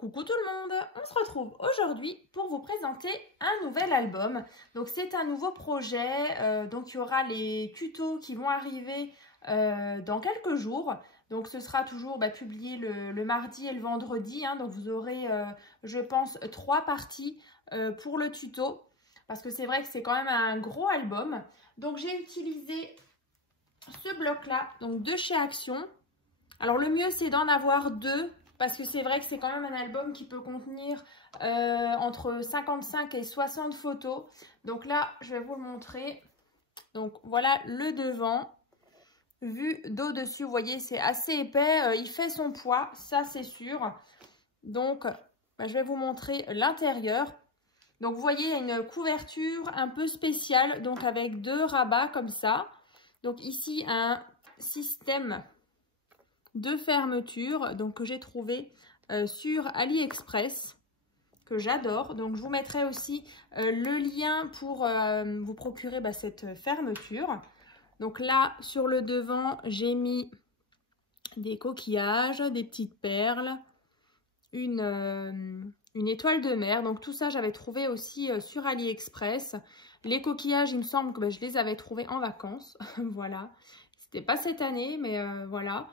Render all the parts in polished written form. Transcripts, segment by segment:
Coucou tout le monde, on se retrouve aujourd'hui pour vous présenter un nouvel album. Donc c'est un nouveau projet, donc il y aura les tutos qui vont arriver dans quelques jours. Donc ce sera toujours publié le mardi et le vendredi, hein. Donc vous aurez, je pense, 3 parties pour le tuto. Parce que c'est vrai que c'est quand même un gros album. Donc j'ai utilisé ce bloc-là, donc de chez Action. Alors le mieux c'est d'en avoir 2. Parce que c'est vrai que c'est quand même un album qui peut contenir entre 55 et 60 photos. Donc là, je vais vous le montrer. Donc voilà le devant. Vu d'au-dessus, vous voyez, c'est assez épais. Il fait son poids, ça c'est sûr. Donc, je vais vous montrer l'intérieur. Donc vous voyez, il y a une couverture un peu spéciale. Donc avec 2 rabats comme ça. Donc ici, un système de fermeture, donc que j'ai trouvé sur AliExpress, que j'adore. Donc je vous mettrai aussi le lien pour vous procurer cette fermeture. Donc là sur le devant j'ai mis des coquillages, des petites perles, une étoile de mer. Donc tout ça j'avais trouvé aussi sur AliExpress. Les coquillages, il me semble que je les avais trouvés en vacances. Voilà, c'était pas cette année, mais voilà.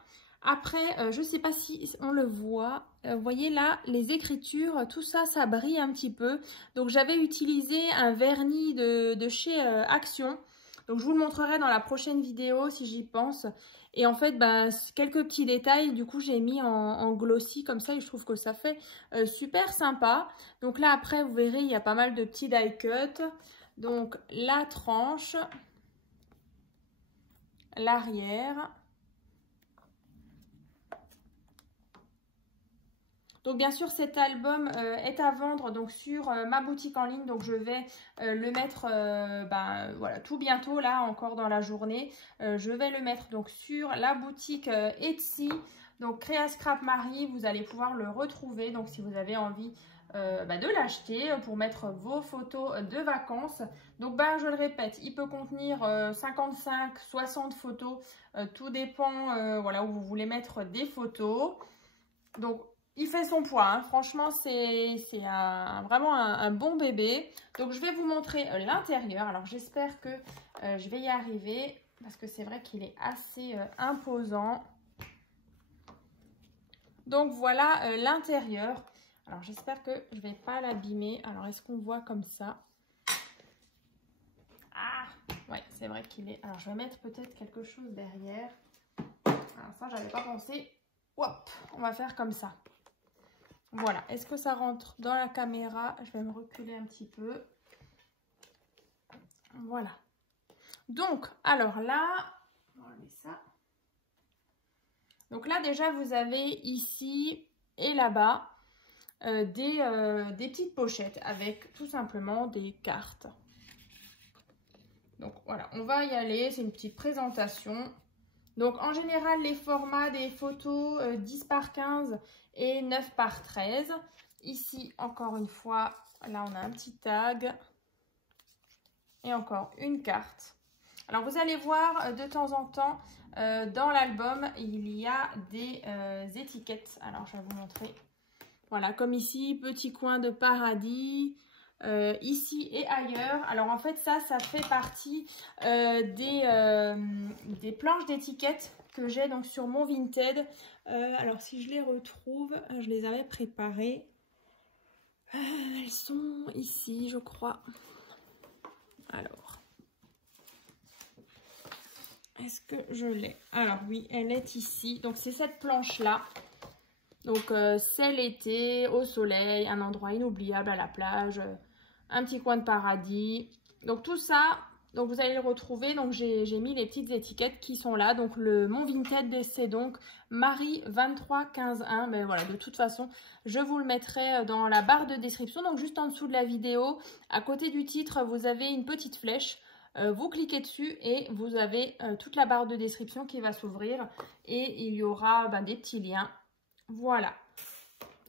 Après, je ne sais pas si on le voit, vous voyez là, les écritures, tout ça, ça brille un petit peu. Donc j'avais utilisé un vernis de chez Action. Donc je vous le montrerai dans la prochaine vidéo si j'y pense. Et en fait, quelques petits détails, du coup j'ai mis en glossy comme ça et je trouve que ça fait super sympa. Donc là après, vous verrez, il y a pas mal de petits die cut. Donc la tranche, l'arrière. Donc bien sûr cet album est à vendre donc sur ma boutique en ligne, donc je vais le mettre voilà, tout bientôt là, encore dans la journée. Je vais le mettre donc sur la boutique Etsy, donc Créa Scrap Marie, vous allez pouvoir le retrouver. Donc si vous avez envie de l'acheter pour mettre vos photos de vacances. Donc je le répète, il peut contenir 55, 60 photos, tout dépend voilà, où vous voulez mettre des photos. Donc il fait son poids, hein. Franchement, c'est vraiment un bon bébé. Donc, je vais vous montrer l'intérieur. Alors, j'espère que je vais y arriver parce que c'est vrai qu'il est assez imposant. Donc, voilà l'intérieur. Alors, j'espère que je ne vais pas l'abîmer. Alors, est-ce qu'on voit comme ça? Ah, ouais, c'est vrai qu'il est... Alors, je vais mettre peut-être quelque chose derrière. Alors, ça, j'avais pas pensé. Hop, on va faire comme ça. Voilà, est-ce que ça rentre dans la caméra? Je vais me reculer un petit peu. Voilà. Donc, alors là, on va enlever ça. Donc là, déjà, vous avez ici et là-bas des petites pochettes avec tout simplement des cartes. Donc voilà, on va y aller. C'est une petite présentation. Donc en général, les formats des photos 10 par 15 et 9 par 13. Ici, encore une fois, là on a un petit tag. Et encore une carte. Alors vous allez voir de temps en temps dans l'album, il y a des étiquettes. Alors je vais vous montrer. Voilà, comme ici, petit coin de paradis. Ici et ailleurs. Alors en fait ça fait partie des planches d'étiquettes que j'ai donc sur mon Vinted. Alors si je les retrouve, je les avais préparées. Elles sont ici je crois. Alors est-ce que je l'ai? Alors oui, elle est ici. Donc c'est cette planche là. Donc c'est l'été, au soleil, un endroit inoubliable à la plage, un petit coin de paradis. Donc tout ça, donc vous allez le retrouver. Donc j'ai mis les petites étiquettes qui sont là. Donc mon Vinted, c'est donc Marie 23151. Mais voilà, de toute façon, je vous le mettrai dans la barre de description. Donc juste en dessous de la vidéo, à côté du titre, vous avez une petite flèche. Vous cliquez dessus et vous avez toute la barre de description qui va s'ouvrir. Et il y aura des petits liens. Voilà.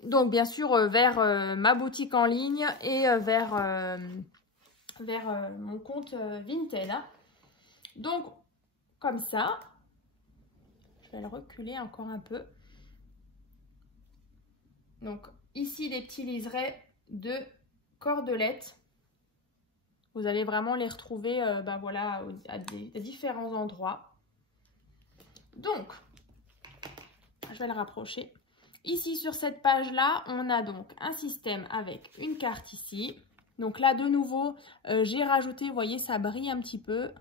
Donc bien sûr vers ma boutique en ligne et vers mon compte Vinted. Donc comme ça, je vais le reculer encore un peu. Donc ici des petits liserets de cordelettes. Vous allez vraiment les retrouver voilà, à différents endroits. Donc, je vais le rapprocher. Ici, sur cette page-là, on a donc un système avec une carte ici. Donc là, de nouveau, j'ai rajouté, vous voyez, ça brille un petit peu.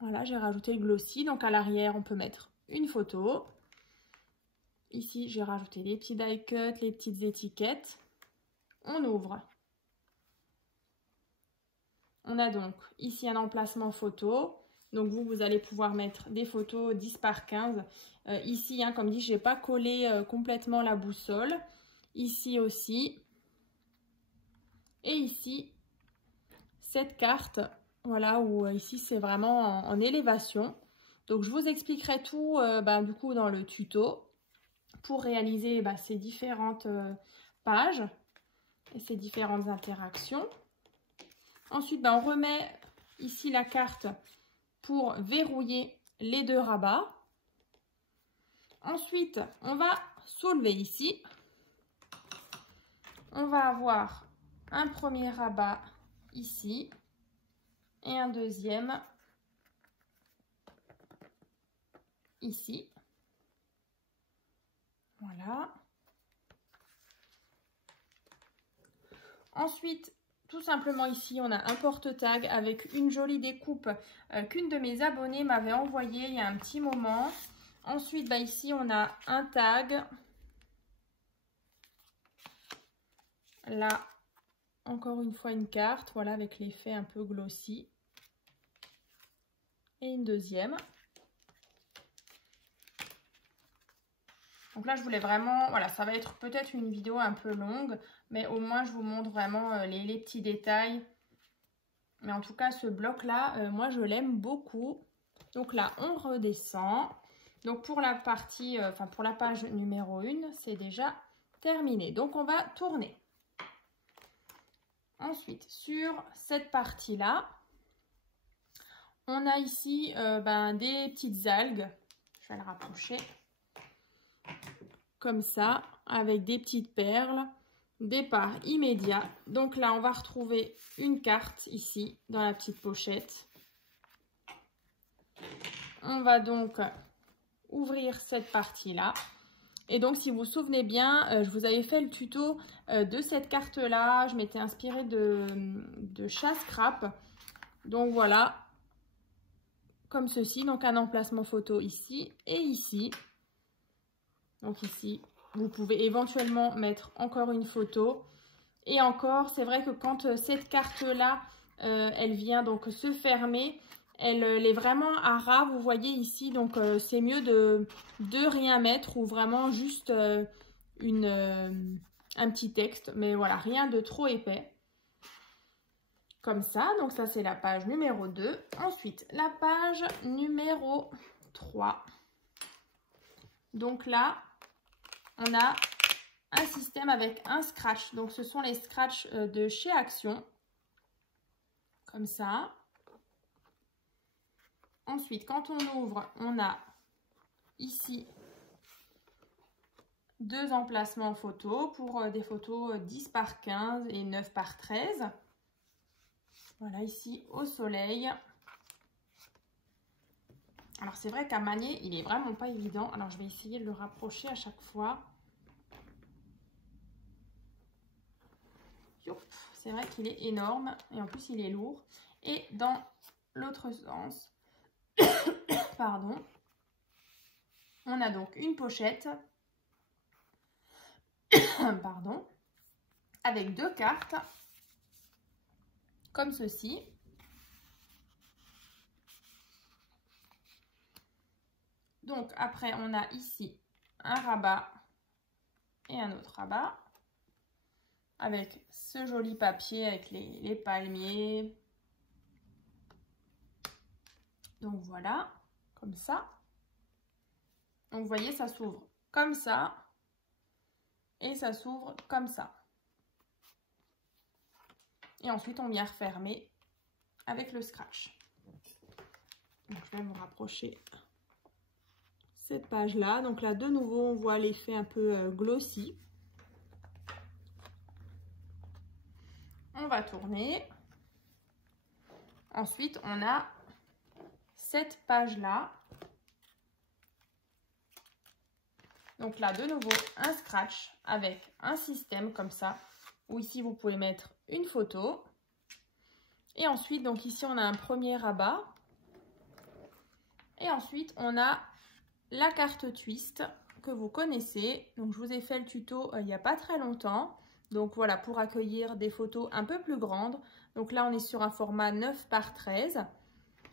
Voilà, j'ai rajouté le glossy. Donc à l'arrière, on peut mettre une photo. Ici, j'ai rajouté les petits die cuts, les petites étiquettes. On ouvre. On a donc ici un emplacement photo. Donc vous allez pouvoir mettre des photos 10 par 15. Ici, hein, comme dit, je n'ai pas collé complètement la boussole. Ici aussi. Et ici, cette carte, voilà, où ici c'est vraiment en élévation. Donc je vous expliquerai tout du coup dans le tuto pour réaliser ces différentes pages et ces différentes interactions. Ensuite, on remet ici la carte pour verrouiller les deux rabats. Ensuite, on va soulever ici. On va avoir un premier rabat ici et un deuxième ici. Voilà. Ensuite, tout simplement ici, on a un porte-tag avec une jolie découpe qu'une de mes abonnées m'avait envoyée il y a un petit moment. Ensuite, ici, on a un tag. Là, encore une fois, une carte, voilà, avec l'effet un peu glossy. Et une deuxième. Donc là, je voulais vraiment, voilà, ça va être peut-être une vidéo un peu longue, mais au moins, je vous montre vraiment les petits détails. Mais en tout cas, ce bloc-là, moi, je l'aime beaucoup. Donc là, on redescend. Donc pour la partie, pour la page numéro 1, c'est déjà terminé. Donc on va tourner. Ensuite, sur cette partie-là, on a ici des petites algues. Je vais le rapprocher. Comme ça, avec des petites perles. Départ immédiat. Donc là, on va retrouver une carte ici, dans la petite pochette. On va donc ouvrir cette partie-là. Et donc, si vous vous souvenez bien, je vous avais fait le tuto de cette carte-là. Je m'étais inspirée de Chasse-Crape. Donc voilà, comme ceci. Donc un emplacement photo ici et ici. Donc ici, vous pouvez éventuellement mettre encore une photo. Et encore, c'est vrai que quand cette carte-là, elle vient donc se fermer, elle est vraiment à ras, vous voyez ici. Donc c'est mieux de rien mettre ou vraiment juste un petit texte. Mais voilà, rien de trop épais. Comme ça, donc ça c'est la page numéro 2. Ensuite, la page numéro 3. Donc là, on a un système avec un scratch. Donc ce sont les scratchs de chez Action. Comme ça. Ensuite, quand on ouvre, on a ici deux emplacements photos pour des photos 10 par 15 et 9 par 13. Voilà, ici au soleil. Alors c'est vrai qu'à manier, il est vraiment pas évident. Alors je vais essayer de le rapprocher à chaque fois. C'est vrai qu'il est énorme et en plus il est lourd. Et dans l'autre sens, pardon, on a donc une pochette, pardon, avec deux cartes, comme ceci. Donc après, on a ici un rabat et un autre rabat, avec ce joli papier avec les palmiers. Donc voilà, comme ça. Donc vous voyez, ça s'ouvre comme ça et ça s'ouvre comme ça. Et ensuite, on vient refermer avec le scratch. Donc, je vais vous rapprocher cette page-là. Donc là, de nouveau, on voit l'effet un peu glossy. on va tourner. Ensuite, on a cette page-là. Donc là, de nouveau, un scratch avec un système comme ça, où ici, vous pouvez mettre une photo. Et ensuite, donc ici, on a un premier rabat. Et ensuite, on a la carte twist que vous connaissez. Donc, je vous ai fait le tuto il n'y a pas très longtemps. Donc, voilà, pour accueillir des photos un peu plus grandes. Donc là, on est sur un format 9 par 13.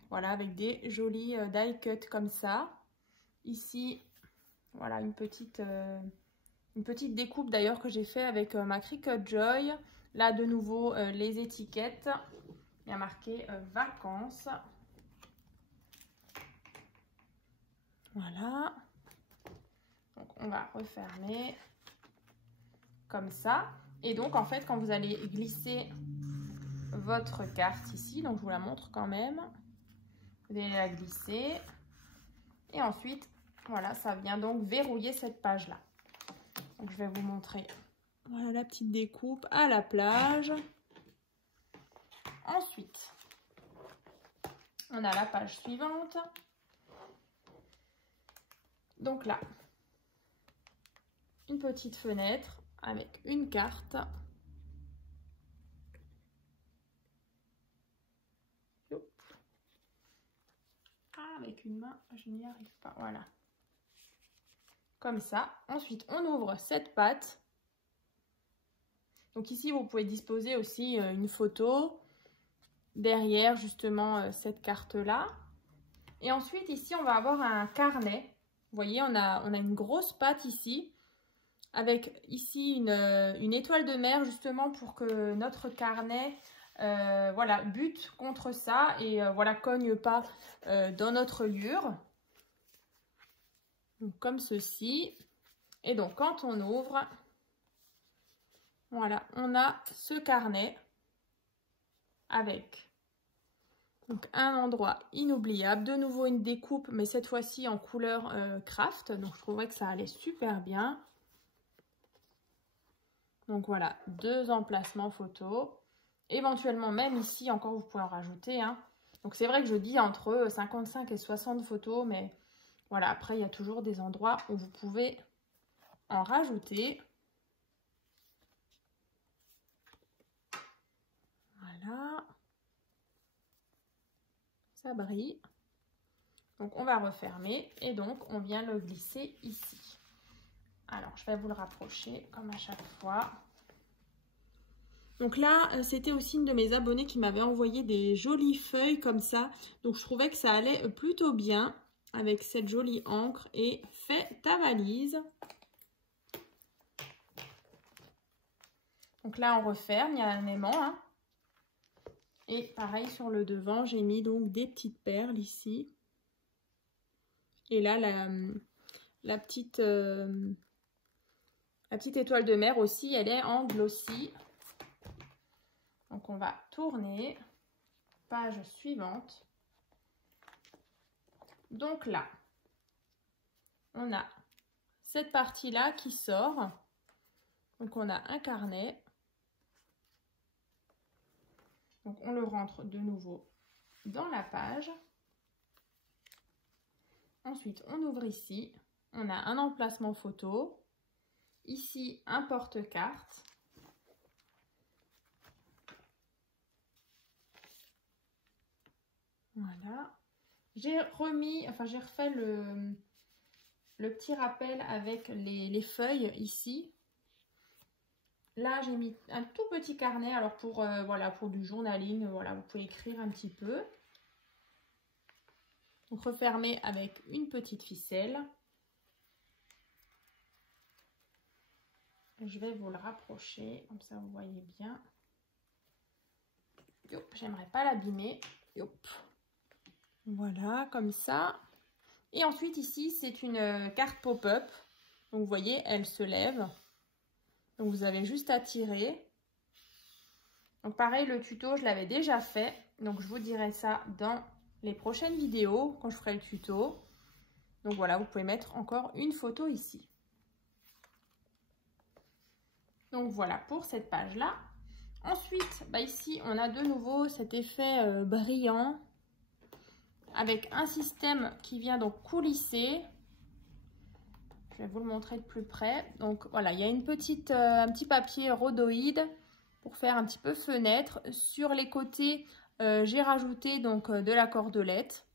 Voilà, avec des jolis die cut comme ça. Ici, voilà, une petite découpe d'ailleurs que j'ai fait avec ma Cricut Joy. Là, de nouveau, les étiquettes. Il y a marqué vacances. Voilà. Donc, on va refermer comme ça. Et donc, en fait, quand vous allez glisser votre carte ici, donc je vous la montre quand même. Vous allez la glisser. Et ensuite, voilà, ça vient donc verrouiller cette page-là. Donc, je vais vous montrer. Voilà la petite découpe à la plage. Ensuite, on a la page suivante. Donc là, une petite fenêtre avec une carte. Ah, avec une main, je n'y arrive pas. Voilà. Comme ça. Ensuite, on ouvre cette patte. Donc ici, vous pouvez disposer aussi une photo derrière justement cette carte-là. Et ensuite, ici, on va avoir un carnet. Vous voyez, on a une grosse patte ici, avec ici une étoile de mer justement pour que notre carnet voilà, bute contre ça et voilà, cogne pas dans notre lure. Donc, comme ceci. Et donc, quand on ouvre, voilà, on a ce carnet avec donc un endroit inoubliable. De nouveau une découpe, mais cette fois-ci en couleur craft. Donc, je trouverais que ça allait super bien. Donc, voilà, 2 emplacements photos. Éventuellement, même ici, encore, vous pouvez en rajouter. Hein. Donc, c'est vrai que je dis entre 55 et 60 photos, mais voilà, après, il y a toujours des endroits où vous pouvez en rajouter. Voilà. Ça brille. Donc, on va refermer et donc, on vient le glisser ici. Alors, je vais vous le rapprocher comme à chaque fois. Donc là, c'était aussi une de mes abonnées qui m'avait envoyé des jolies feuilles comme ça. Donc, je trouvais que ça allait plutôt bien avec cette jolie encre. Et fais ta valise. Donc là, on referme, il y a un aimant. Hein. Et pareil, sur le devant, j'ai mis donc des petites perles ici. Et là, la petite étoile de mer aussi, elle est en glossy. Donc, on va tourner. Page suivante. Donc là, on a cette partie-là qui sort. Donc, on a un carnet. Donc, on le rentre de nouveau dans la page. Ensuite, on ouvre ici. On a un emplacement photo. Ici, un porte-carte. Voilà. J'ai refait le petit rappel avec les feuilles ici. Là, j'ai mis un tout petit carnet. Alors, voilà, pour du journaling, voilà, vous pouvez écrire un petit peu. Donc, refermer avec une petite ficelle. Je vais vous le rapprocher, comme ça vous voyez bien. J'aimerais pas l'abîmer. Voilà, comme ça. Et ensuite, ici, c'est une carte pop-up. Donc, vous voyez, elle se lève. Donc, vous avez juste à tirer. Donc, pareil, le tuto, je l'avais déjà fait. Donc, je vous dirai ça dans les prochaines vidéos, quand je ferai le tuto. Donc, voilà, vous pouvez mettre encore une photo ici. Donc, voilà pour cette page-là. Ensuite, bah ici, on a de nouveau cet effet brillant avec un système qui vient donc coulisser. Je vais vous le montrer de plus près. Donc voilà, il y a un petit papier rhodoïde pour faire un petit peu fenêtre. Sur les côtés, j'ai rajouté donc de la cordelette.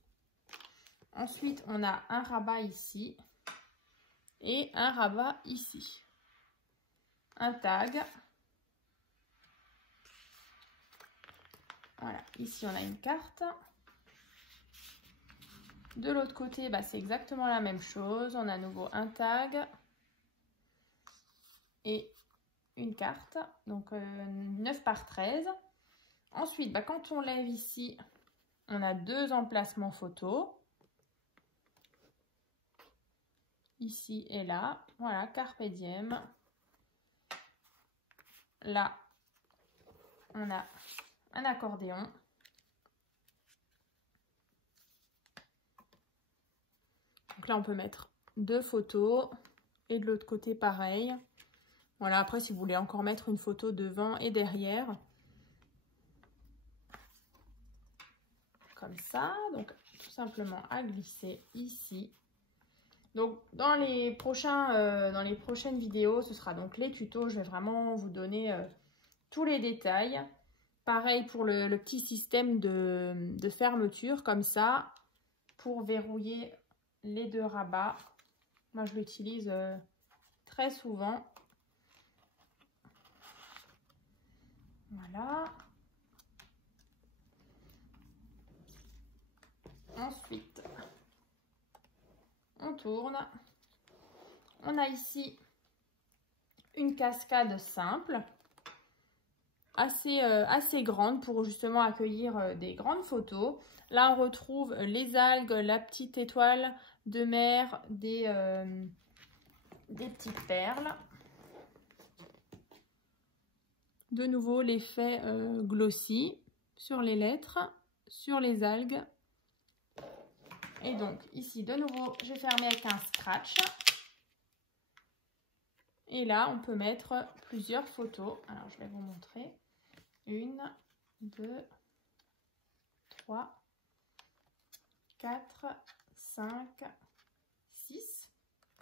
Ensuite, on a un rabat ici et un rabat ici. Un tag. Voilà, ici on a une carte. De l'autre côté, bah, c'est exactement la même chose. On a à nouveau un tag et une carte. Donc 9 par 13. Ensuite, bah, quand on lève ici, on a 2 emplacements photos. Ici et là. Voilà, carpe diem. Là, on a un accordéon. Donc là, on peut mettre 2 photos. Et de l'autre côté, pareil. Voilà, après, si vous voulez encore mettre une photo devant et derrière. Comme ça. Donc, tout simplement à glisser ici. Donc, dans les prochaines vidéos, ce sera donc les tutos. Je vais vraiment vous donner tous les détails. Pareil pour le petit système de fermeture, comme ça, pour verrouiller les 2 rabats. Moi, je l'utilise très souvent. Voilà. Ensuite, on tourne. On a ici une cascade simple, assez grande pour justement accueillir des grandes photos. Là, on retrouve les algues, la petite étoile de mer, des petites perles. De nouveau, l'effet glossy sur les lettres, sur les algues. Et donc, ici, de nouveau, je vais fermer avec un scratch. Et là, on peut mettre plusieurs photos. Alors, je vais vous montrer. 1, 2, 3, 4, 5, 6,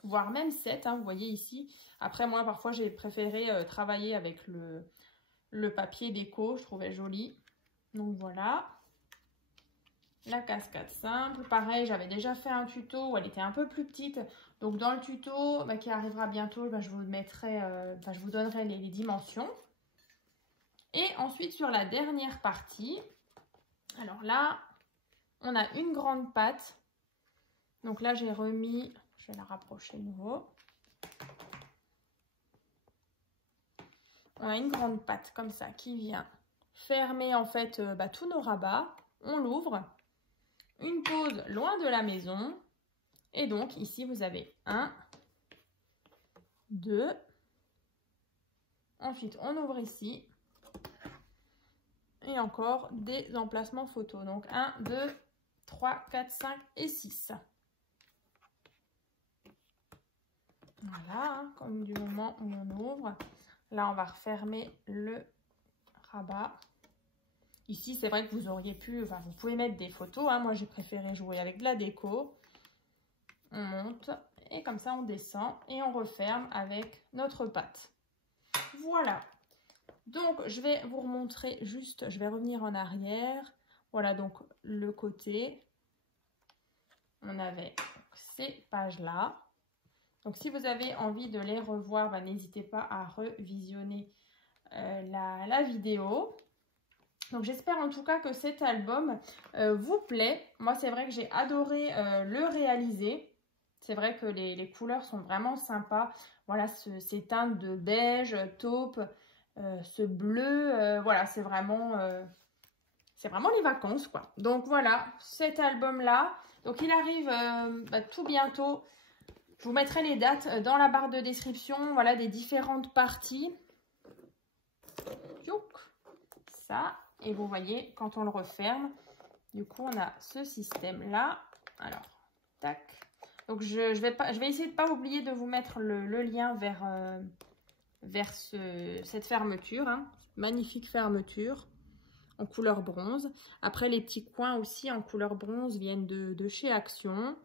voire même 7, hein, vous voyez ici. Après, moi, parfois, j'ai préféré travailler avec le papier déco, je trouvais joli. Donc, voilà. La cascade simple. Pareil, j'avais déjà fait un tuto où elle était un peu plus petite. Donc, dans le tuto qui arrivera bientôt, je vous mettrai, je vous donnerai les dimensions. Et ensuite, sur la dernière partie, alors là, on a une grande patte. Donc là, j'ai remis, je vais la rapprocher de nouveau. On a une grande patte comme ça qui vient fermer en fait tous nos rabats. On l'ouvre. Une pause loin de la maison. Et donc ici, vous avez 1, 2. Ensuite, on ouvre ici. Et encore des emplacements photos. Donc 1, 2, 3, 4, 5 et 6. Voilà, comme du moment où on ouvre. Là, on va refermer le rabat. Ici, c'est vrai que vous auriez pu, vous pouvez mettre des photos. Hein. Moi, j'ai préféré jouer avec de la déco. On monte et comme ça, on descend et on referme avec notre patte. Voilà. Donc, je vais vous remontrer juste, je vais revenir en arrière. Voilà, donc le côté. On avait ces pages-là. Donc, si vous avez envie de les revoir, n'hésitez pas à revisionner la vidéo. Donc, j'espère en tout cas que cet album vous plaît. Moi, c'est vrai que j'ai adoré le réaliser. C'est vrai que les couleurs sont vraiment sympas. Voilà, ces teintes de beige, taupe, ce bleu. Voilà, c'est vraiment les vacances, quoi. Donc, voilà, cet album-là. Donc, il arrive tout bientôt. Je vous mettrai les dates dans la barre de description, voilà, des différentes parties. Ça, et vous voyez, quand on le referme, du coup, on a ce système-là. Alors, tac. Donc, je vais essayer de ne pas oublier de vous mettre le lien vers vers cette fermeture, hein. Magnifique fermeture en couleur bronze. Après, les petits coins aussi en couleur bronze viennent de chez Action.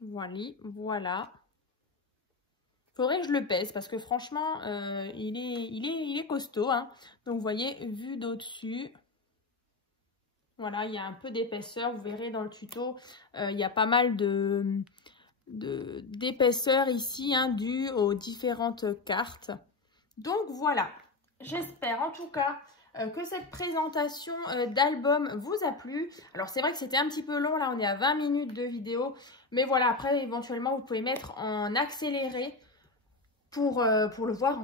Voilà. Faudrait que je le pèse parce que franchement, il est costaud, hein. Donc, vous voyez, vu d'au-dessus, voilà, il y a un peu d'épaisseur. Vous verrez dans le tuto, il y a pas mal d'épaisseur ici, hein, due aux différentes cartes. Donc, voilà. J'espère en tout cas que cette présentation d'album vous a plu. Alors, c'est vrai que c'était un petit peu long. Là, on est à 20 minutes de vidéo. Mais voilà, après, éventuellement, vous pouvez mettre en accéléré pour le voir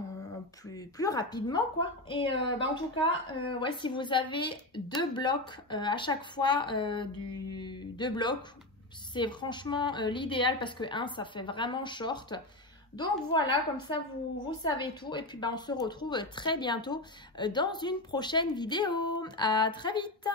plus rapidement, quoi. Et en tout cas, ouais, si vous avez 2 blocs à chaque fois, 2 blocs, c'est franchement l'idéal parce que ça fait vraiment short. Donc voilà, comme ça vous savez tout. Et puis on se retrouve très bientôt dans une prochaine vidéo. À très vite!